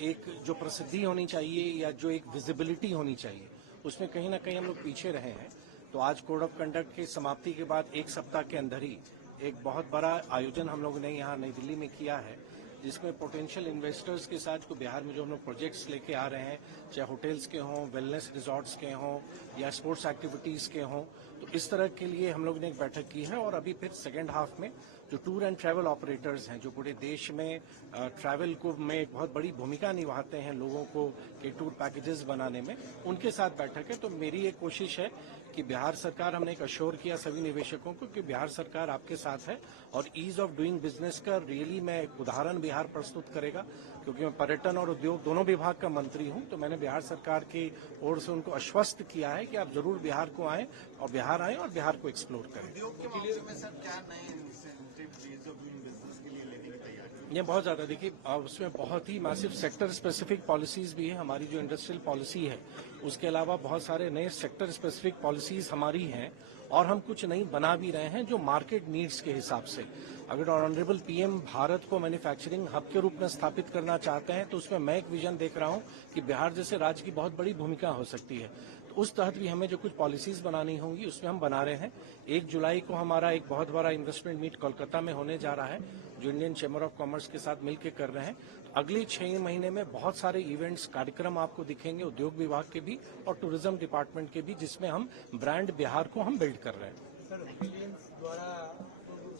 एक जो प्रसिद्धि होनी चाहिए या जो एक विजिबिलिटी होनी चाहिए, उसमें कहीं ना कहीं हम लोग पीछे रहे हैं। तो आज कोड ऑफ कंडक्ट की समाप्ति के बाद एक सप्ताह के अंदर ही एक बहुत बड़ा आयोजन हम लोगों ने यहाँ नई दिल्ली में किया है, जिसमें पोटेंशियल इन्वेस्टर्स के साथ को बिहार में जो हम लोग प्रोजेक्ट्स लेके आ रहे हैं, चाहे होटल्स के हों, वेलनेस रिजॉर्ट्स के हों या स्पोर्ट्स एक्टिविटीज़ के हों, तो इस तरह के लिए हम लोग ने एक बैठक की है। और अभी फिर सेकेंड हाफ में जो टूर एंड ट्रैवल ऑपरेटर्स हैं, जो पूरे देश में ट्रैवल को में एक बहुत बड़ी भूमिका निभाते हैं लोगों को के टूर पैकेजेस बनाने में, उनके साथ बैठक है। तो मेरी एक कोशिश है कि बिहार सरकार, हमने एक अश्योर किया सभी निवेशकों को कि बिहार सरकार आपके साथ है और ईज ऑफ डूइंग बिजनेस का रियली मैं एक उदाहरण बिहार प्रस्तुत करेगा, क्योंकि मैं पर्यटन और उद्योग दोनों विभाग का मंत्री हूं। तो मैंने बिहार सरकार की ओर से उनको आश्वस्त किया है कि आप जरूर बिहार को आएं और बिहार आएं और बिहार को एक्सप्लोर करें। उद्योग के मामले में सर क्या नए incentive ease of doing business के लिए लेने की तैयारी? ये बहुत ज्यादा, देखिए उसमें बहुत ही मैसिव सेक्टर स्पेसिफिक पॉलिसीज भी है। हमारी जो इंडस्ट्रियल पॉलिसी है, उसके अलावा बहुत सारे नए सेक्टर स्पेसिफिक पॉलिसीज हमारी हैं और हम कुछ नई बना भी रहे हैं जो मार्केट नीड्स के हिसाब से। अगर ऑनरेबल पीएम भारत को मैन्युफैक्चरिंग हब के रूप में स्थापित करना चाहते हैं, तो उसमें मैं एक विजन देख रहा हूं कि बिहार जैसे राज्य की बहुत बड़ी भूमिका हो सकती है। तो उस तहत भी हमें जो कुछ पॉलिसीज बनानी होंगी, उसमें हम बना रहे हैं। 1 जुलाई को हमारा एक बहुत बड़ा इन्वेस्टमेंट मीट कोलकाता में होने जा रहा है, जो इंडियन चैम्बर ऑफ कॉमर्स के साथ मिलकर कर रहे हैं। अगले 6 महीने में बहुत सारे इवेंट्स, कार्यक्रम आपको दिखेंगे, उद्योग विभाग के भी और टूरिज्म डिपार्टमेंट के भी, जिसमें हम ब्रांड बिहार को हम बिल्ड कर रहे हैं। सर, विजिलेंस द्वारा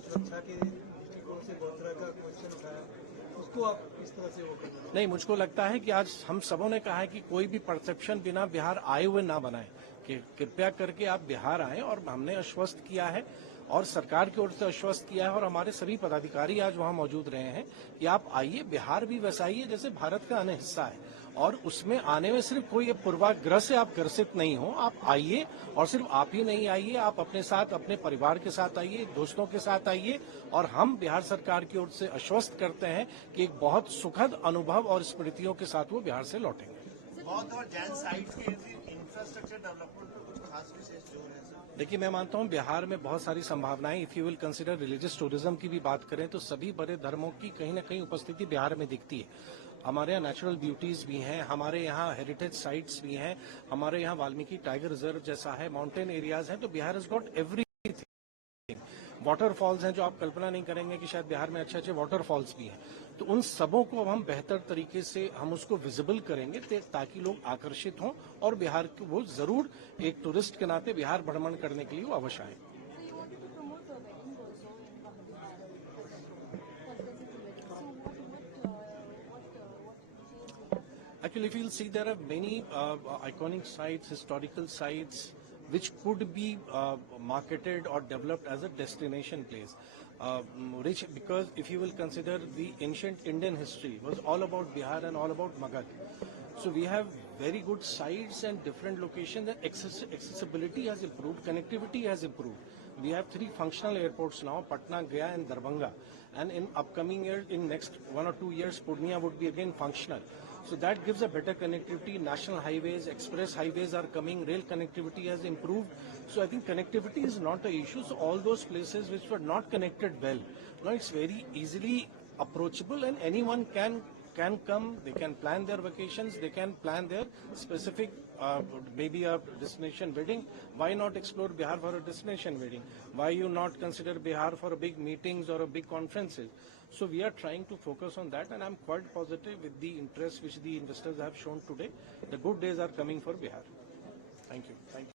सुरक्षा के दृष्टिकोण से बहुत तरह का क्वेश्चन उठाया, उसको आप किस तरह से वो कर रहे हैं? नहीं, मुझको लगता है कि आज हम सबों ने कहा है कि कोई भी परसेप्शन बिना बिहार आए हुए ना बनाए, कि कृपया करके आप बिहार आएं। और हमने आश्वस्त किया है और सरकार की ओर से आश्वस्त किया है और हमारे सभी पदाधिकारी आज वहां मौजूद रहे हैं कि आप आइए, बिहार भी वैसा ही है जैसे भारत का अन्य हिस्सा है। और उसमें आने में सिर्फ कोई पूर्वाग्रह से आप ग्रसित नहीं हो, आप आइए। और सिर्फ आप ही नहीं आइए, आप अपने साथ, अपने परिवार के साथ आइए, दोस्तों के साथ आइए। और हम बिहार सरकार की ओर से आश्वस्त करते हैं कि एक बहुत सुखद अनुभव और स्मृतियों के साथ वो बिहार से लौटेंगे। बहुत और जैन साइट्स के इंफ्रास्ट्रक्चर डेवलपमेंट पर कुछ खास विशेष जोर है सर? देखिए, मैं मानता हूं बिहार में बहुत सारी संभावनाएं, if you will consider religious tourism की भी बात करें तो सभी बड़े धर्मों की कहीं ना कहीं उपस्थिति बिहार में दिखती है। हमारे यहाँ नेचुरल ब्यूटीज भी हैं, हमारे यहाँ हेरिटेज साइट्स भी हैं, हमारे यहाँ वाल्मीकि टाइगर रिजर्व जैसा है, माउंटेन एरियाज हैं। तो Bihar has got everything. Waterfalls हैं जो आप कल्पना नहीं करेंगे कि शायद बिहार में अच्छे अच्छे वाटरफॉल्स भी हैं। तो उन सबों को अब हम बेहतर तरीके से हम उसको विजिबल करेंगे ताकि लोग आकर्षित हों और बिहार को वो जरूर एक टूरिस्ट के नाते बिहार भ्रमण करने के लिए वो अवश्य आए। Actually, if you'll see, there are many iconic sites, historical sites, which could be marketed or developed as a destination place. Rich, because if you will consider the ancient Indian history was all about Bihar and all about Magad. So we have very good sites and different locations, and accessibility has improved, connectivity has improved. We have 3 functional airports now, Patna, Gaya and Darbhanga. And in upcoming years, in next 1 or 2 years, Purnia would be again functional. So that gives a better connectivity. National highways, express highways are coming, rail connectivity has improved. So I think connectivity is not an issue. So all those places which were not connected well, now it's very easily approachable and anyone can come, they can plan their vacations, they can plan their specific, maybe a destination wedding. Why not explore Bihar for a destination wedding? Why you not consider Bihar for a big meetings or a big conferences? So we are trying to focus on that, and I'm quite positive with the interest which the investors have shown today. The good days are coming for Bihar. Thank you. Thank you.